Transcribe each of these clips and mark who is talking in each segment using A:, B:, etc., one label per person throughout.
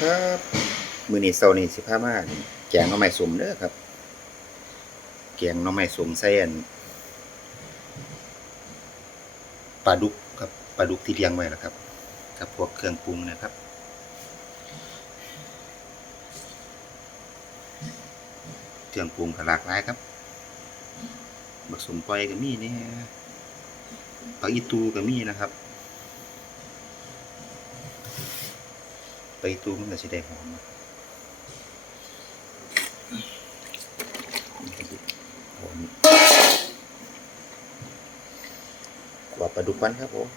A: ครับมือนี้เซานี่สิพามาแกงน่อไม้สมเด้อครับ แกงน่อไม้สมใส่อันปลาดุกครับปลาดุกที่เลี้ยงไว้แล้วครับ กับพวกเครื่องปรุงนะครับเครื่องปรุงก็หลากหลายครับบักสมปอยก็มีเนี่ยปลาอีตูก็มีนะครับ ไปตูมันก็สิได้หอมกว่าปลาดุกวันครับผม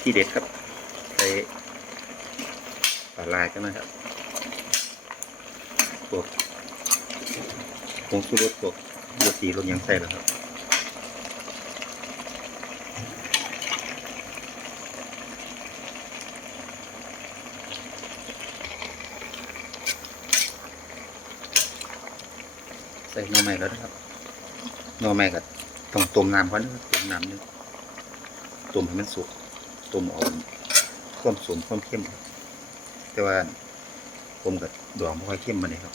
A: ที่เด็ดครับใส่ปลาลายกันนะครับพวกผงชูรสพวกรสดีรสยังใส่แล้วครับ ใส่หน่อไม้แล้วนะครับหน่อไม้ก็ต้องต้มน้ำก่อนนะครับต้มน้ำนึงต้มให้มันสุกต้มเอาความสมความเข้ม แต่ว่าผมกับดองไม่ค่อยเข้มมาเลยครับ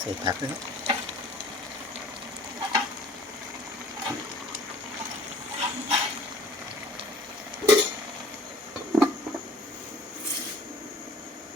A: ใส่ผักนะครับ